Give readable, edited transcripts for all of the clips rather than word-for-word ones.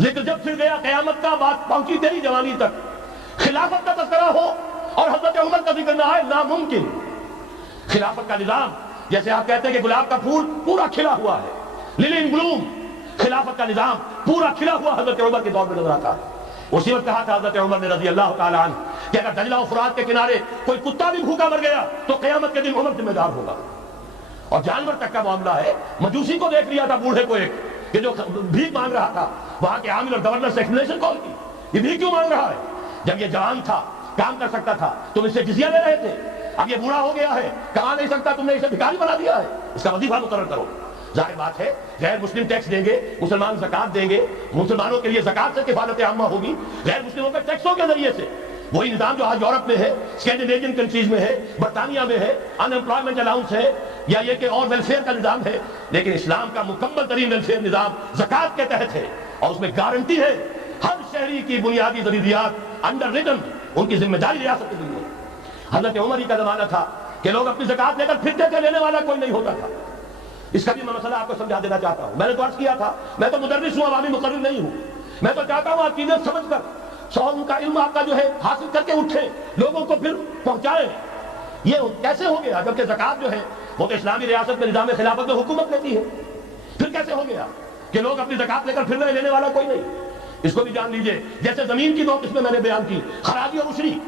ذکر جب پھر گیا قیامت کا، بات پہنچی تیری جوانی تک، خلافت کا تذکرہ ہو اور حضرت عمر کا ذکر نہ آئے، ناممکن۔ خلافت کا نظام، جیسے آپ کہتے ہیں کہ گلاب کا پھول پورا کھلا ہوا ہے، للی ان بلوم، خلافت کا نظام پورا کھلا ہوا حضرت عمر کے دور میں نظر آتا ہے۔ اسی وقت کہا تھا حضرت عمر نے رضی اللہ تعالیٰ عنہ کہ اگر دجلہ و فرات کے کنارے کوئی کتا بھی بھوکا مر گیا تو قیامت کے دن عمر ذمہ دار ہوگا۔ اور جانور تک کا معاملہ ہے، مجوسی کو دیکھ لیا تھا، بوڑھے کو، ایک کہ جو بھیک مانگ رہا تھا، وہاں کے عامل اور گورنر سے ایکسپلینیشن کال کی، یہ بھیک کیوں مانگ رہا ہے؟ جب یہ جوان تھا، کام کر سکتا تھا، تم اس سے جزیہ لے رہے تھے، اب یہ بوڑھا ہو گیا ہے، کما نہیں سکتا، تم نے اسے بھکاری بنا دیا ہے، اس کا وظیفہ مقرر کرو۔ ظاہر بات ہے غیر مسلم ٹیکس دیں گے، مسلمان زکات دیں گے، مسلمانوں کے لیے زکات سے کفالت عامہ ہوگی، غیر مسلموں کے ٹیکسوں کے ذریعے سے۔ وہی نظام جو آج یورپ میں ہے، اسکینڈینیوین کنٹریز میں ہے، برطانیہ میں ہے، ان امپلائمنٹ الاؤنس ہے، یا یہ کہ اور ویلفیئر کا نظام ہے، لیکن اسلام کا مکمل ترین ویلفیئر نظام زکات کے تحت ہے، اور اس میں گارنٹی ہے ہر شہری کی بنیادی ضروریات انڈر ریٹن، ان کی ذمہ داری ریاست کے لیے۔ حضرت عمر ہی کا زمانہ تھا کہ لوگ اپنی زکات لے کر پھرتے تھے، لینے والا کوئی نہیں ہوتا تھا۔ اس کا بھی میں مسئلہ آپ کو سمجھا دینا چاہتا ہوں۔ میں نے تو عرض کیا تھا، میں تو مدرس ہوں، عوامی مقرر نہیں ہوں، میں تو چاہتا ہوں آپ چیزیں سمجھ کر ان کا علم آپ کا جو ہے حاصل کر کے اٹھیں، لوگوں کو پھر پہنچائیں۔ یہ کیسے ہو گیا جبکہ زکات جو ہے وہ تو اسلامی ریاست میں نظام خلافت میں حکومت لیتی ہے؟ پھر کیسے ہو گیا کہ لوگ اپنی زکات لے کر پھر رہے، لینے والا کوئی نہیں؟ اس کو بھی جان لیجئے، جیسے زمین کی دو قسمیں میں نے بیان کی، خراجی اور عشری،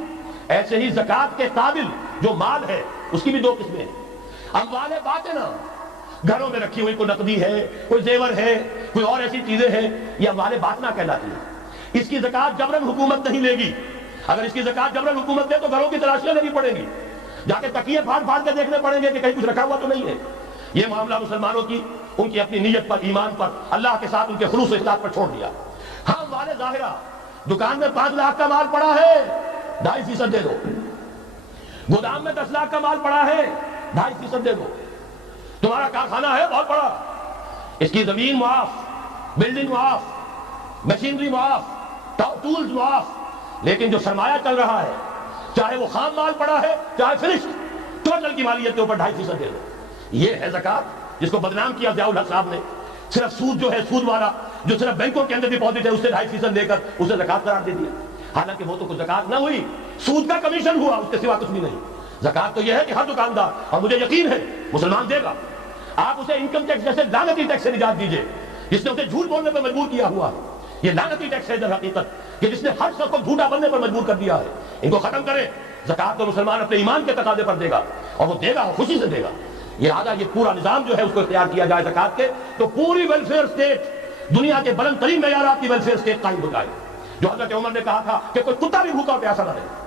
ایسے ہی زکات کے قابل جو مال ہے اس کی بھی دو قسمیں ہیں۔ اموال باطنہ، گھروں میں رکھی ہوئی کوئی نقدی ہے، کوئی زیور ہے، کوئی اور ایسی چیزیں ہیں، یہ اموال باطنہ کہلاتی ہے۔ اس کی زکات جبراً حکومت نہیں لے گی۔ اگر اس کی زکات جبراً حکومت دے تو گھروں کی تلاشیاں لینی پڑیں گی، جا کے تکیے پھاڑ پھاڑ کے دیکھنے پڑیں گے کہ کہیں کچھ رکھا ہوا تو نہیں ہے۔ یہ معاملہ مسلمانوں کی ان کی اپنی نیت پر، ایمان پر، اللہ کے ساتھ ان کے خلوص و اخلاص پر چھوڑ دیا۔ ہاں اموال ظاہرہ، دکان میں 5 لاکھ کا مال پڑا ہے، 2.5% دے دو، گودام میں 10 لاکھ کا مال پڑا ہے، 2.5% دے دو، تمہارا کارخانہ ہے بہت بڑا، اس کی زمین معاف، بلڈنگ معاف، مشینری معاف، ٹولز معاف، لیکن جو سرمایہ چل رہا ہے، چاہے وہ خام مال پڑا ہے چاہے فنشڈ، ٹوٹل کی مالیت کے اوپر 2.5% دے دو۔ یہ ہے زکات، جس کو بدنام کیا ضیاء الحق صاحب نے۔ صرف سود جو ہے، سود والا جو صرف بینکوں کے اندر ڈپازٹ ہے، اس سے 2.5% دے کر اسے زکات قرار دے دیا، حالانکہ وہ تو کچھ زکات نہ ہوئی، سود کا کمیشن ہوا، اس کے سوا کچھ بھی نہیں۔ زکات تو یہ ہے کہ ہر دکاندار، اور مجھے یقین ہے مسلمان دے گا، آپ اسے انکم ٹیکس جیسے لعنتی ٹیکس سے نجات دیجئے، جس نے اسے جھوٹ بولنے پر مجبور کیا ہوا ہے۔ یہ لعنتی ٹیکس ہے در حقیقت کہ جس نے ہر شخص کو جھوٹا بننے پر مجبور کر دیا ہے۔ ان کو ختم کریں۔ زکات تو مسلمان اپنے ایمان کے تقاضے پر دے گا، اور وہ دے گا، خوشی سے دے گا۔ لہٰذا یہ پورا نظام جو ہے اس کو اختیار کیا جائے زکات کے، تو پوری ویلفیئر اسٹیٹ، دنیا کے بلند ترین معیارات کی ویلفیئر اسٹیٹ قائم ہو جائے، جو حضرت عمر نے کہا تھا کہ کوئی کتا بھی بھوکا اور پیاسا نہ رہے۔